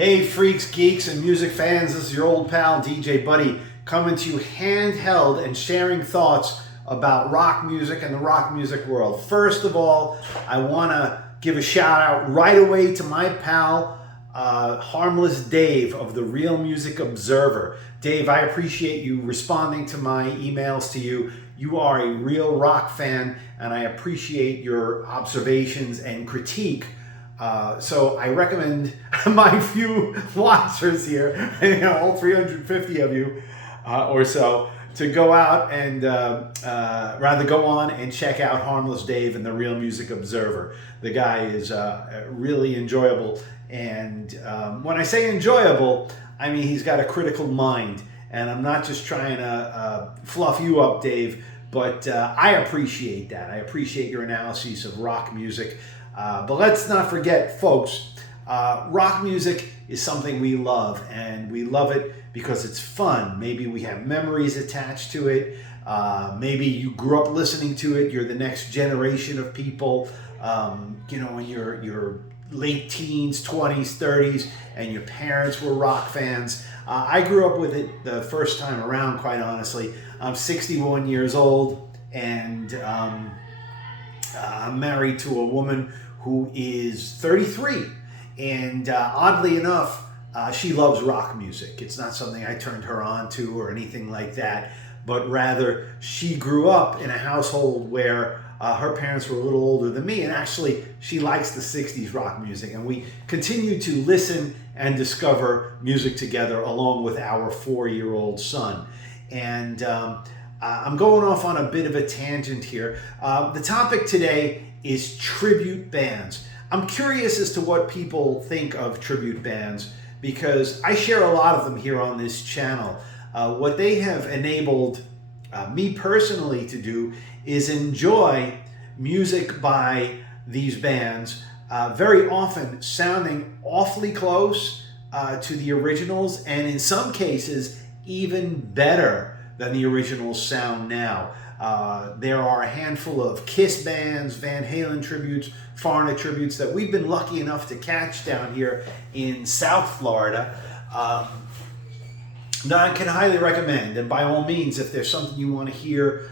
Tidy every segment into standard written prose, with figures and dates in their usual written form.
Hey freaks, geeks, and music fans, this is your old pal DJ Buddy coming to you handheld and sharing thoughts about rock music and the rock music world. First of all, I want to give a shout out right away to my pal, Harmless Dave of the Real Music Observer. Dave, I appreciate you responding to my emails to you. You are a real rock fan, and I appreciate your observations and critique. So I recommend my few watchers here, all 350 of you or so, to go out and rather go on and check out Harmless Dave and the Real Music Observer. The guy is really enjoyable, and when I say enjoyable, I mean he's got a critical mind, and I'm not just trying to fluff you up, Dave, but I appreciate that. I appreciate your analyses of rock music. But let's not forget, folks, rock music is something we love, and we love it because it's fun. Maybe we have memories attached to it. Maybe you grew up listening to it. You're the next generation of people, in your late teens, 20s, 30s, and your parents were rock fans. I grew up with it the first time around, quite honestly. I'm 61 years old, and I'm married to a woman who is 33, and oddly enough, she loves rock music. It's not something I turned her on to or anything like that, but rather she grew up in a household where her parents were a little older than me, and actually she likes the 60s rock music, and we continue to listen and discover music together along with our 4-year-old son. And I'm going off on a bit of a tangent here. The topic today is tribute bands. I'm curious as to what people think of tribute bands because I share a lot of them here on this channel. What they have enabled me personally to do is enjoy music by these bands, very often sounding awfully close to the originals, and in some cases even better than the originals sound now. There are a handful of Kiss bands, Van Halen tributes, Foreigner tributes that we've been lucky enough to catch down here in South Florida. That I can highly recommend, and by all means, if there's something you want to hear,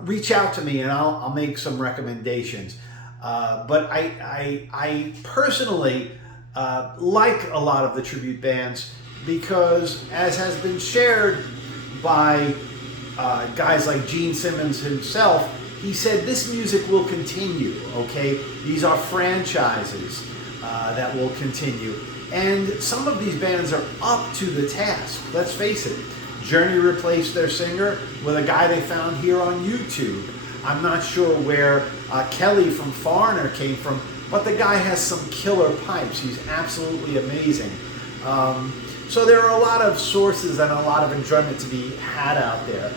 reach out to me and I'll make some recommendations. But I personally like a lot of the tribute bands because, as has been shared by guys like Gene Simmons himself, he said this music will continue, okay? These are franchises that will continue. And some of these bands are up to the task, let's face it. Journey replaced their singer with a guy they found here on YouTube. I'm not sure where Kelly from Foreigner came from, but the guy has some killer pipes. He's absolutely amazing. So there are a lot of sources and a lot of enjoyment to be had out there.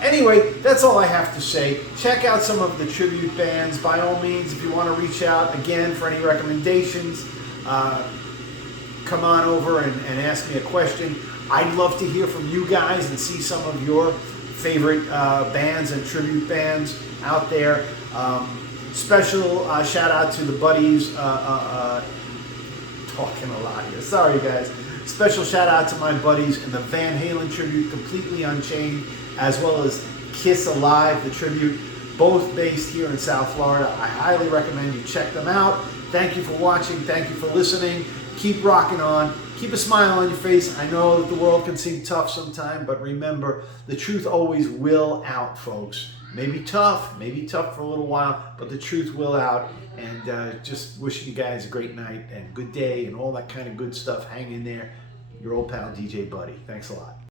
Anyway, that's all I have to say. Check out some of the tribute bands. By all means, if you want to reach out again for any recommendations, come on over and ask me a question. I'd love to hear from you guys and see some of your favorite bands and tribute bands out there. Special shout out to the buddies, talking a lot here, sorry guys. Special shout out to my buddies in the Van Halen tribute, Completely Unchained, as well as Kiss Alive, the tribute, both based here in South Florida. I highly recommend you check them out. Thank you for watching. Thank you for listening. Keep rocking on. Keep a smile on your face. I know that the world can seem tough sometimes, but remember, the truth always will out, folks. Maybe tough for a little while, but the truth will out. And just wishing you guys a great night and good day and all that kind of good stuff. Hang in there. Your old pal DJ Buddy. Thanks a lot.